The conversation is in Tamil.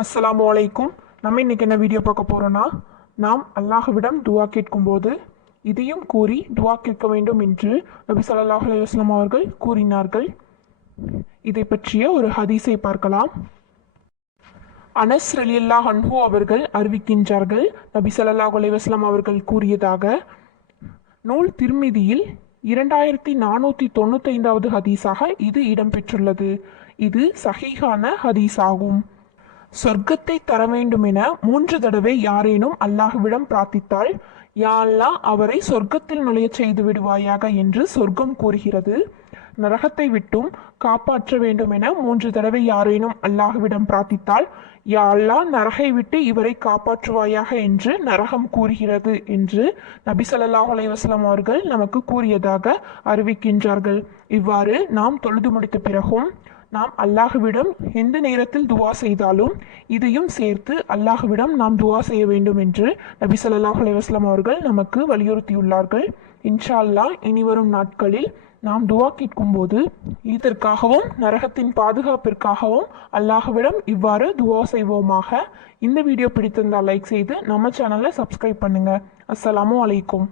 அஸ்ஸலாமு அலைக்கும். நம்ம இன்னைக்கு என்ன வீடியோ பார்க்க போறோம்னா, நாம் அல்லாஹ்விடம் துவா கேட்கும்போது இதையும் கூறி துவா கேட்க வேண்டும் என்று நபி ஸல்லல்லாஹு அலைஹி வஸல்லம் அவர்கள் கூறினார்கள். இதை பற்றிய ஒரு ஹதீஸை பார்க்கலாம். அனஸ் ரலியல்லாஹு அன்ஹு அவர்கள் அறிவிக்கின்றார்கள், நபி ஸல்லல்லாஹு அலைஹி வஸல்லம் அவர்கள் கூறியதாக, நூல் திர்மிதியில் 2495வது ஹதீஸாக இது இடம்பெற்றுள்ளது. இது சஹீஹான ஹதீஸ் ஆகும். சொர்க்கத்தை தர வேண்டும் என 3 தடவை யாரேனும் அல்லாஹ்விடம் பிரார்த்தித்தால், யா அல்லாஹ் அவரை சொர்க்கத்தில் நுழைய செய்து விடுவாயாக என்று சொர்க்கம் கூறுகிறது. நரகத்தை விட்டும் காப்பாற்ற வேண்டும் என 3 தடவை யாரேனும் அல்லாஹ்விடம் பிரார்த்தித்தால், யா அல்லாஹ் நரகை விட்டு இவரை காப்பாற்றுவாயாக என்று நரகம் கூறுகிறது என்று நபி ஸல்லல்லாஹு அலைஹி வஸல்லம் அவர்கள் நமக்கு கூறியதாக அறிவிக்கின்றார்கள். இவ்வாறு நாம் தொழுது முடித்த பிறகும் நாம் அல்லாஹ்விடம் எந்த நேரத்தில் துவா செய்தாலும் இதையும் சேர்த்து அல்லாஹ்விடம் நாம் துவா செய்ய வேண்டும் என்று நபி ஸல்லல்லாஹு அலைஹி வஸல்லம் அவர்கள் நமக்கு வலியுறுத்தியுள்ளார்கள். இன்ஷா அல்லாஹ் இனிவரும் நாட்களில் நாம் துவா கேட்கும்போது இதற்காகவும் நரகத்தின் பாதுகாப்பிற்காகவும் அல்லாஹ்விடம் இவ்வாறு துவா செய்வோமாக. இந்த வீடியோ பிடித்திருந்தால் லைக் செய்து நம்ம சேனலை சப்ஸ்கிரைப் பண்ணுங்க. அஸ்ஸலாமு அலைக்கும்.